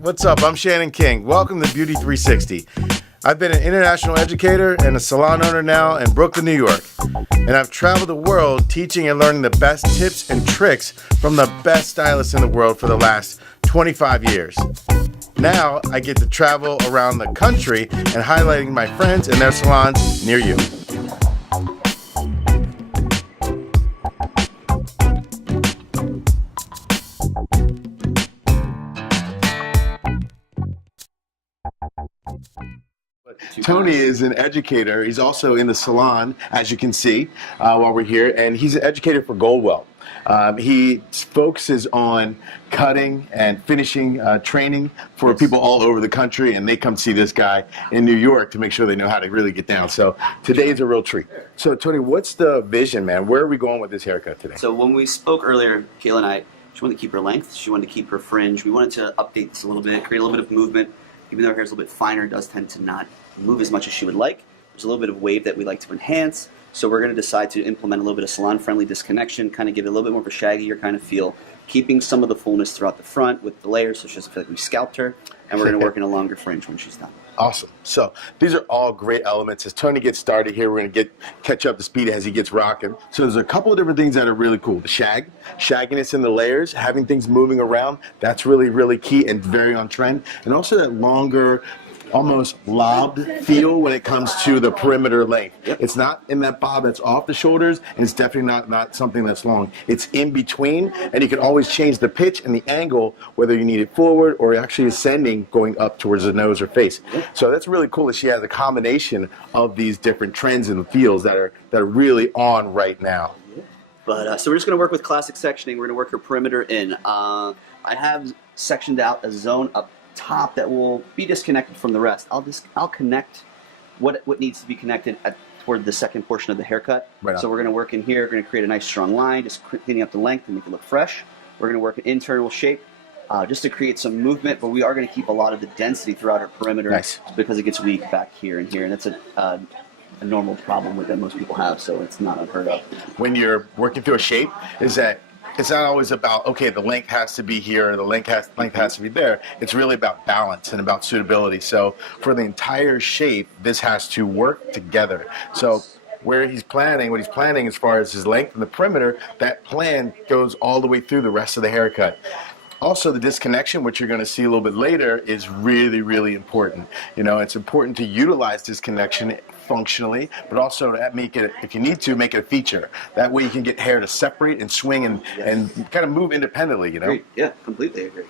What's up? I'm Shannon King. Welcome to Beauty360. I've been an international educator and a salon owner now in Brooklyn, New York. And I've traveled the world teaching and learning the best tips and tricks from the best stylists in the world for the last 25 years. Now I get to travel around the country and highlighting my friends and their salons near you. Tony is an educator. He's also in the salon, as you can see, while we're here, and he's an educator for Goldwell. He focuses on cutting and finishing training for people all over the country, and they come see this guy in New York to make sure they know how to really get down. So today is a real treat. So Tony, what's the vision, man? Where are we going with this haircut today? So when we spoke earlier, Kayla and I, she wanted to keep her length, she wanted to keep her fringe. We wanted to update this a little bit, create a little bit of movement. Even though her hair is a little bit finer, it does tend to not move as much as she would like. There's a little bit of wave that we like to enhance. So we're going to decide to implement a little bit of salon-friendly disconnection, kind of give it a little bit more of a shaggier kind of feel, keeping some of the fullness throughout the front with the layers, so she doesn't feel like we scalped her. And we're going to work in a longer fringe when she's done. Awesome. So these are all great elements. As Tony gets started here, we're going to catch up to speed as he gets rocking. So there's a couple of different things that are really cool. The shagginess in the layers, having things moving around, that's really, really key and very on trend. And also that longer, almost lobbed feel when it comes to the perimeter length. Yep. It's not in that bob that's off the shoulders, and it's definitely not something that's long. It's in between, and you can always change the pitch and the angle, whether you need it forward or actually ascending, going up towards the nose or face. Yep. So that's really cool that she has a combination of these different trends and feels that are really on right now. But so we're just going to work with classic sectioning. We're going to work her perimeter in. I have sectioned out a zone up top that will be disconnected from the rest. I'll connect what needs to be connected toward the second portion of the haircut. Right on. So we're going to work in here. We're going to create a nice strong line, just cleaning up the length and make it look fresh. We're going to work an internal shape just to create some movement, but we are going to keep a lot of the density throughout our perimeter. Nice. Because it gets weak back here and here, and that's a normal problem that most people have, so it's not unheard of. When you're working through a shape, is that it's not always about, okay, the length has to be here, the length has to be there. It's really about balance and about suitability. So for the entire shape, this has to work together. So what he's planning as far as his length and the perimeter, that plan goes all the way through the rest of the haircut. Also, the disconnection, which you're going to see a little bit later, is really, really important. You know, it's important to utilize disconnection functionally, but also to make it, if you need to, make it a feature. That way you can get hair to separate and swing and kind of move independently, you know? Agreed. Yeah, completely agree.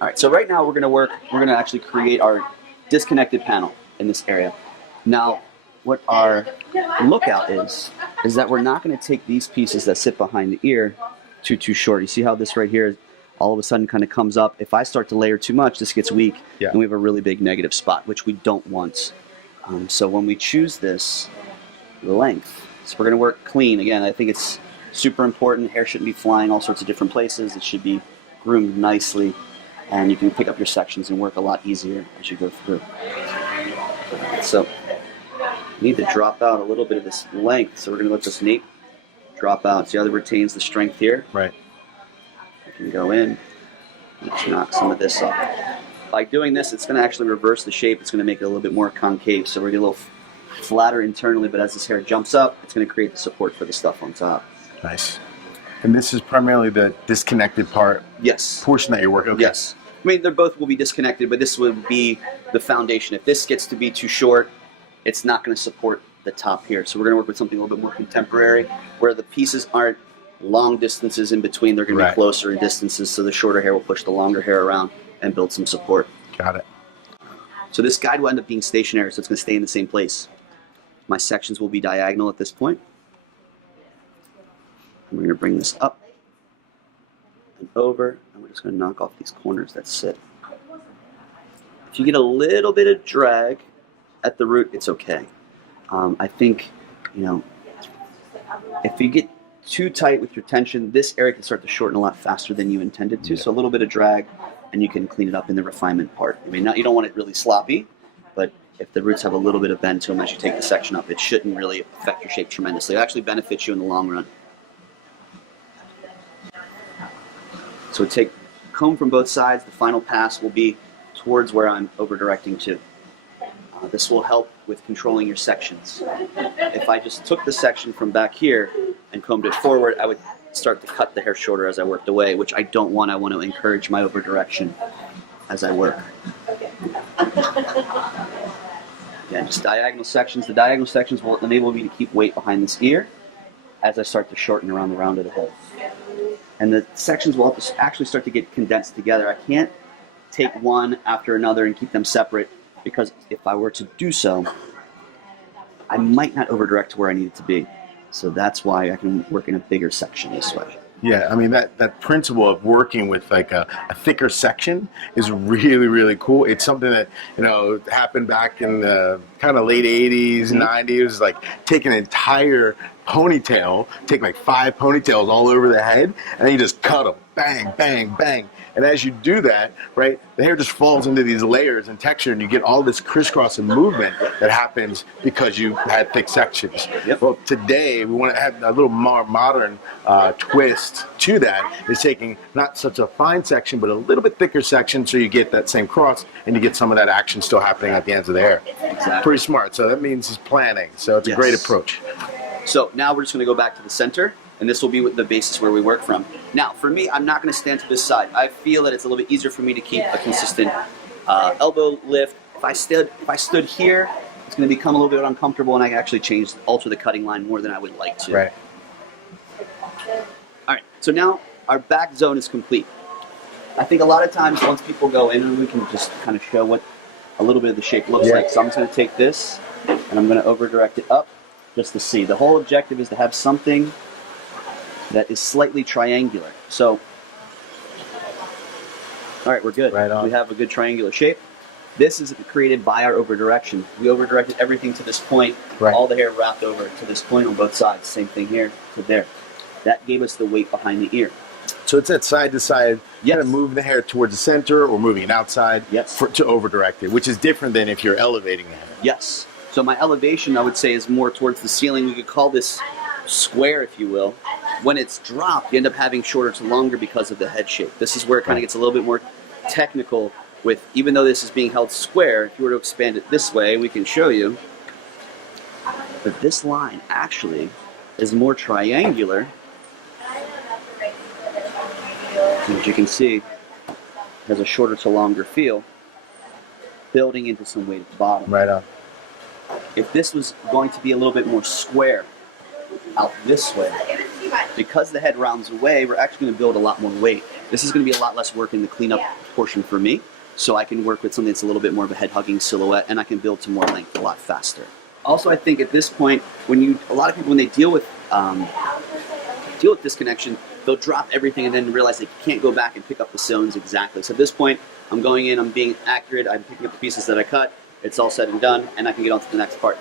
All right, so right now we're going to actually create our disconnected panel in this area. Now, what our lookout is that we're not going to take these pieces that sit behind the ear too short. You see how this right here all of a sudden kind of comes up. If I start to layer too much, this gets weak, and we have a really big negative spot, which we don't want. So when we choose this length, so we're going to work clean. Again, I think it's super important. Hair shouldn't be flying all sorts of different places. It should be groomed nicely, and you can pick up your sections and work a lot easier as you go through. So you need to drop out a little bit of this length. So we're going to let this nape drop out. See how it retains the strength here? Right. Can go in and just knock some of this off. By doing this, it's going to actually reverse the shape. It's going to make it a little bit more concave. So we're going to get a little flatter internally, but as this hair jumps up, it's going to create the support for the stuff on top. Nice. And this is primarily the disconnected portion that you're working. Okay. Yes. I mean, they both will be disconnected, but this would be the foundation. If this gets to be too short, it's not going to support the top here. So we're going to work with something a little bit more contemporary, where the pieces aren't long distances in between. They're going to be closer in distances, so the shorter hair will push the longer hair around and build some support. Got it. So this guide will end up being stationary, so it's going to stay in the same place. My sections will be diagonal at this point. And we're going to bring this up and over, and we're just going to knock off these corners that sit. If you get a little bit of drag at the root, it's okay. I think, you know, if you get too tight with your tension, this area can start to shorten a lot faster than you intended to. So a little bit of drag, and you can clean it up in the refinement part. I mean, you don't want it really sloppy, but if the roots have a little bit of bend to them as you take the section up, it shouldn't really affect your shape tremendously. It actually benefits you in the long run. So take comb from both sides. The final pass will be towards where I'm over directing to. This will help with controlling your sections. If I just took the section from back here and combed it forward, I would start to cut the hair shorter as I worked away, which I don't want. I want to encourage my over direction as I work. Again, just diagonal sections. The diagonal sections will enable me to keep weight behind this ear as I start to shorten around the round of the head. And the sections will actually start to get condensed together. I can't take one after another and keep them separate, because if I were to do so, I might not over direct to where I need it to be. So that's why I can work in a bigger section this way. Yeah, I mean, that principle of working with like a thicker section is really, really cool. It's something that, you know, happened back in the kind of late 80s, 90s, like take an entire ponytail, take like 5 ponytails all over the head, and then you just cut them, bang, bang, bang. And as you do that, right, the hair just falls into these layers and texture, and you get all this crisscross and movement that happens because you had thick sections. Yep. Well, today we want to have a little more modern twist to that. Is taking not such a fine section, but a little bit thicker section, so you get that same cross, and you get some of that action still happening at the ends of the hair. Exactly. Pretty smart. So that means it's planning. So it's a great approach. So now we're just going to go back to the center, and this will be the basis where we work from. Now, for me, I'm not going to stand to this side. I feel that it's a little bit easier for me to keep a consistent elbow lift. If I stood here, it's going to become a little bit uncomfortable, and I can actually alter the cutting line more than I would like to. Right. All right, so now our back zone is complete. I think a lot of times once people go in, we can just kind of show what a little bit of the shape looks like. So I'm just going to take this, and I'm going to over direct it up just to see. The whole objective is to have something that is slightly triangular. So, all right, we're good. Right on. We have a good triangular shape. This is created by our over direction. We over directed everything to this point. Right. All the hair wrapped over to this point on both sides. Same thing here to there. That gave us the weight behind the ear. So it's that side to side, Yes. kind of moving the hair towards the center or moving it outside Yes. to over direct it, which is different than if you're elevating the hair. Yes. So my elevation, I would say, is more towards the ceiling. We could call this square, if you will. When it's dropped, you end up having shorter to longer because of the head shape. This is where it kind of gets a little bit more technical with, even though this is being held square, if you were to expand it this way, we can show you. But this line actually is more triangular. As you can see, has a shorter to longer feel, building into some weight at the bottom. Right on. If this was going to be a little bit more square out this way, because the head rounds away, we're actually going to build a lot more weight. This is going to be a lot less work in the cleanup portion for me, so I can work with something that's a little bit more of a head-hugging silhouette, and I can build to more length a lot faster. Also, I think at this point, a lot of people, when they deal with disconnection, they'll drop everything and then realize they can't go back and pick up the zones exactly. So at this point, I'm going in, I'm being accurate, I'm picking up the pieces that I cut, it's all said and done, and I can get on to the next part.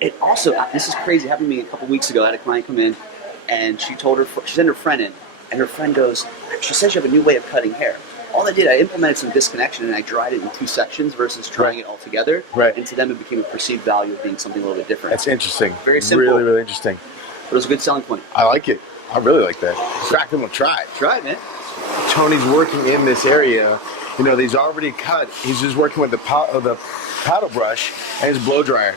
It also, this is crazy, it happened to me a couple weeks ago. I had a client come in, and she sent her friend in, and her friend goes, she says you have a new way of cutting hair. All I did, I implemented some disconnection, and I dried it in 2 sections versus trying it all together. Right. And to them, it became a perceived value of being something a little bit different. That's interesting. Very simple. Really, really interesting. But it was a good selling point. I like it. I really like that. In fact, I'm going to try it. Try it, man. Tony's working in this area. You know, he's already cut. He's just working with the paddle brush and his blow dryer.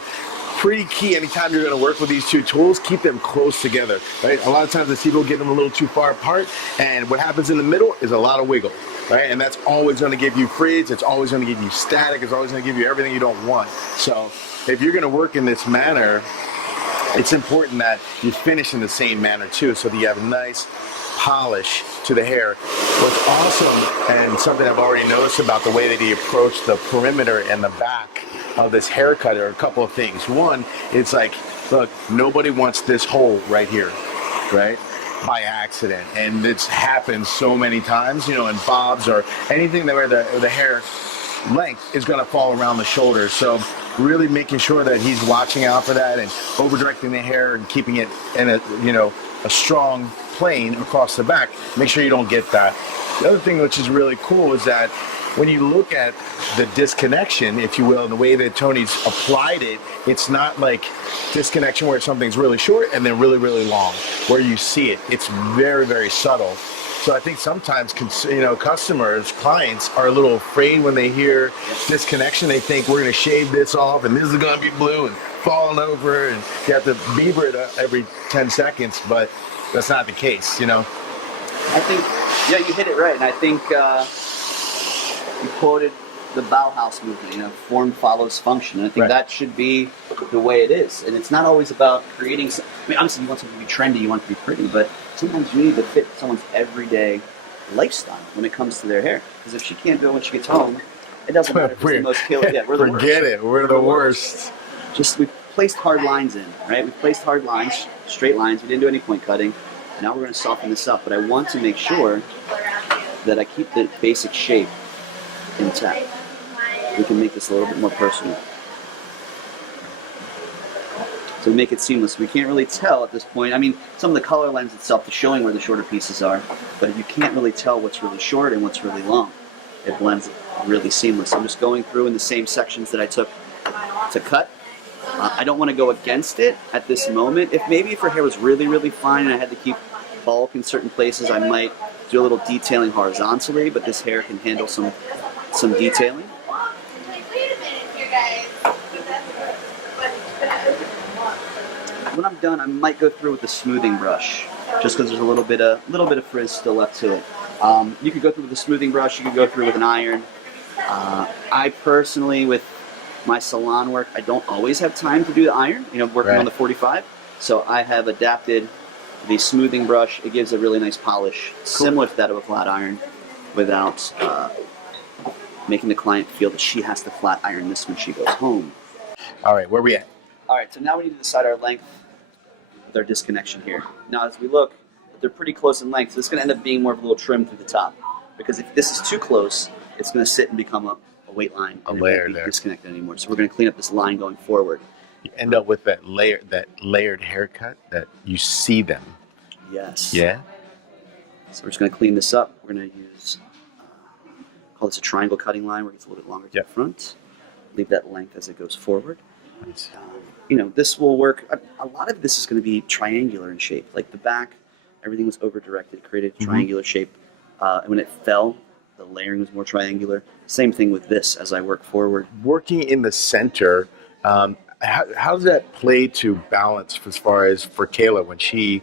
Pretty key anytime you're going to work with these 2 tools, keep them close together, right? A lot of times I see people get them a little too far apart, and what happens in the middle is a lot of wiggle, right? And that's always going to give you frizz, it's always going to give you static, it's always going to give you everything you don't want. So if you're going to work in this manner, it's important that you finish in the same manner too, so that you have a nice polish to the hair. What's awesome, and something I've already noticed about the way that he approached the perimeter and the back of this haircut are a couple of things. One, it's like, look, nobody wants this hole right here, right? By accident. And it's happened so many times, you know, in bobs or anything where the hair length is going to fall around the shoulders. So really making sure that he's watching out for that and over directing the hair and keeping it in a strong plane across the back. Make sure you don't get that. The other thing which is really cool is that when you look at the disconnection, if you will, and the way that Tony's applied it, it's not like disconnection where something's really short and then really, really long, where you see it. It's very, very subtle. So I think sometimes, customers, clients are a little afraid when they hear disconnection. They think we're going to shave this off and this is going to be blue and falling over, and you have to beaver it every 10 seconds, but that's not the case, I think, yeah, you hit it right. And I think you quoted the Bauhaus movement, form follows function. And I think that should be the way it is. And it's not always about creating, obviously you want something to be trendy, you want it to be pretty, but sometimes you need to fit someone's everyday lifestyle when it comes to their hair. Because if she can't do it when she gets home, it doesn't matter if it's the most killer. Yeah, we're the worst. Forget it, we're the worst. We've placed hard lines in, right? We've placed hard lines, straight lines. We didn't do any point cutting. Now we're going to soften this up, but I want to make sure that I keep the basic shape intact. We can make this a little bit more personal. So we make it seamless. We can't really tell at this point. I mean, some of the color lends itself to showing where the shorter pieces are, but you can't really tell what's really short and what's really long. It blends really seamless. I'm just going through in the same sections that I took to cut. I don't want to go against it at this moment. If her hair was really, really fine and I had to keep bulk in certain places, I might do a little detailing horizontally, but this hair can handle some detailing. When I'm done, I might go through with a smoothing brush, just because there's a little bit of frizz still left to it. You could go through with a smoothing brush. You could go through with an iron. I personally, with my salon work, I don't always have time to do the iron. Working on the 45, so I have adapted the smoothing brush. It gives a really nice polish, similar to that of a flat iron, without making the client feel that she has to flat iron this when she goes home. All right, where are we at? All right, so now we need to decide our length with our disconnection here. Now, as we look, they're pretty close in length, so this is going to end up being more of a little trim through the top. Because if this is too close, it's going to sit and become a weight line. A layer won't be there. Disconnected anymore. So we're going to clean up this line going forward. You end up with that layered haircut that you see them. Yes. Yeah? So we're just going to clean this up. We're going to use, call this a triangle cutting line where it gets a little bit longer to the front. Leave that length as it goes forward. Nice. This will work. A lot of this is going to be triangular in shape. Like the back, everything was over-directed, created a triangular shape. And when it fell, the layering was more triangular. Same thing with this as I work forward. Working in the center, how does that play to balance as far as for Kayla when she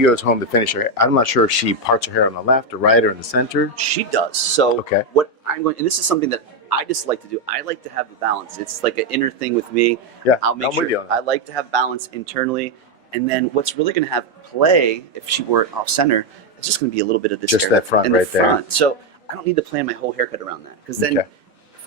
goes home to finish her hair? I'm not sure if she parts her hair on the left or right or in the center. She does. So what I'm going, and this is something that I just like to do. I like to have the balance. It's like an inner thing with me. Yeah, I'll make I'm with you sure on that. I like to have balance internally. And then what's really going to have play, if she were off center, it's just going to be a little bit of this Just hair that front in right the front. So I don't need to plan my whole haircut around that. Because then,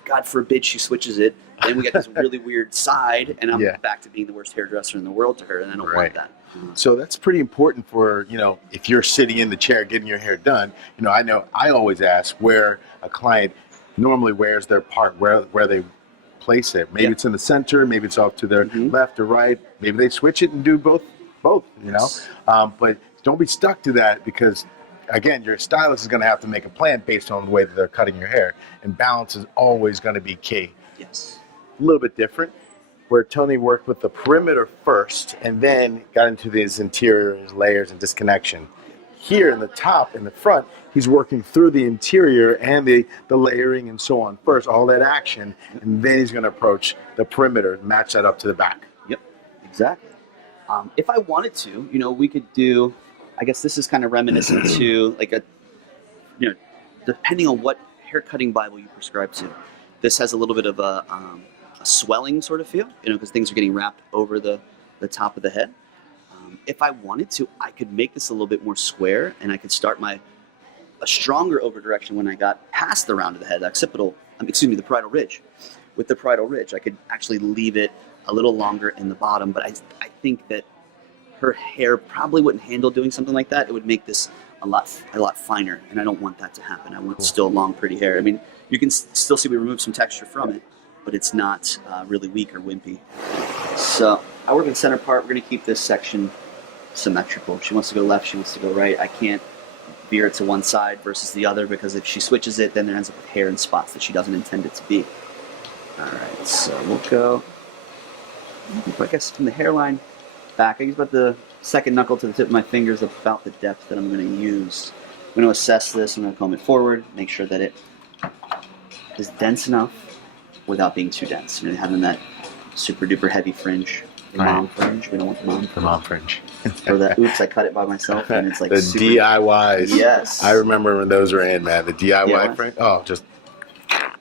God forbid she switches it, then we get this really weird side, and I'm back to being the worst hairdresser in the world to her, and I don't want that. So that's pretty important for, if you're sitting in the chair getting your hair done. I know I always ask where a client normally wears their part, where they place it. Maybe it's in the center, maybe it's off to their left or right. Maybe they switch it and do both. But don't be stuck to that, because again, your stylist is going to have to make a plan based on the way that they're cutting your hair, and balance is always going to be key. Yes. A little bit different, where Tony worked with the perimeter first and then got into these interior layers and disconnection. Here in the top, in the front, he's working through the interior and the layering and so on first, all that action, and then he's going to approach the perimeter, match that up to the back. Yep, exactly. If I wanted to, we could do, I guess this is kind of reminiscent to like depending on what haircutting Bible you prescribe to. This has a little bit of a swelling sort of feel, because things are getting wrapped over the top of the head. If I wanted to, I could make this a little bit more square, and I could start a stronger over direction when I got past the round of the head, the parietal ridge. With the parietal ridge, I could actually leave it a little longer in the bottom, but I think that her hair probably wouldn't handle doing something like that. It would make this a lot finer, and I don't want that to happen. I want still long, pretty hair. I mean, you can still see we removed some texture from it, but it's not really weak or wimpy. So I work in the center part. We're going to keep this section symmetrical. If she wants to go left, she wants to go right. I can't veer it to one side versus the other, because if she switches it, then there ends up with hair in spots that she doesn't intend it to be. All right, so we'll go, I guess, from the hairline back. I use about the second knuckle to the tip of my fingers, about the depth that I'm going to use. I'm going to assess this. I'm going to comb it forward, make sure that it is dense enough without being too dense. You know, having that super duper heavy fringe, the mom fringe. We don't want the mom fringe. The mom fringe. Or that, oops, I cut it by myself, and it's like The super, DIYs. Yes. I remember when those were in, man. The DIY Yeah. print. Oh, just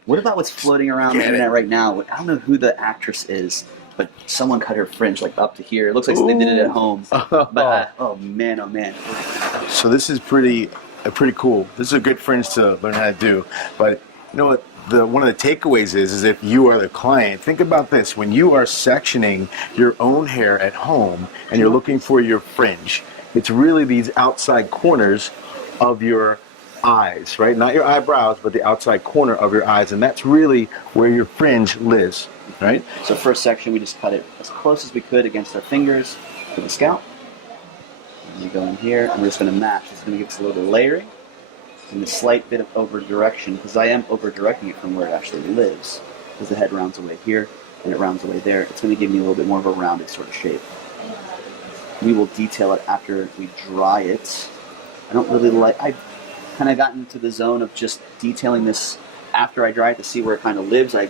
What about what's floating around the Get it. internet right now? I don't know who the actress is, but someone cut her fringe like up to here. It looks like they did it at home. But oh man, oh man. So this is pretty cool. This is a good fringe to learn how to do. But you know what? One of the takeaways is if you are the client, think about this. When you are sectioning your own hair at home and you're looking for your fringe, it's really these outside corners of your eyes, right? Not your eyebrows, but the outside corner of your eyes. And that's really where your fringe lives, right? So first section, we just cut it as close as we could against our fingers to the scalp. And you go in here, and we're just going to match. It's going to give us a little bit of layering and a slight bit of over direction, because I am over directing it from where it actually lives. Because the head rounds away here and it rounds away there, it's going to give me a little bit more of a rounded sort of shape. We will detail it after we dry it. I don't really like. I've kind of gotten into the zone of just detailing this after I dry it to see where it kind of lives. I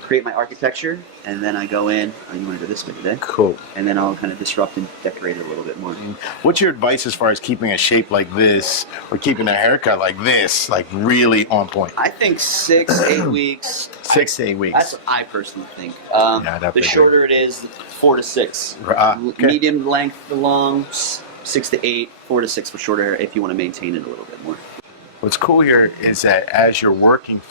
create my architecture, and then I go in. Oh, you want to go this way today? Cool. And then I'll kind of disrupt and decorate it a little bit more. What's your advice as far as keeping a shape like this or keeping a haircut like this, like really on point? I think 6, 8 weeks. 6 to 8 weeks. That's what I personally think. Yeah, The definitely. shorter it is, 4 to 6. Okay. Medium length to long, 6 to 8, 4 to 6 for shorter hair if you want to maintain it a little bit more. What's cool here is that as you're working through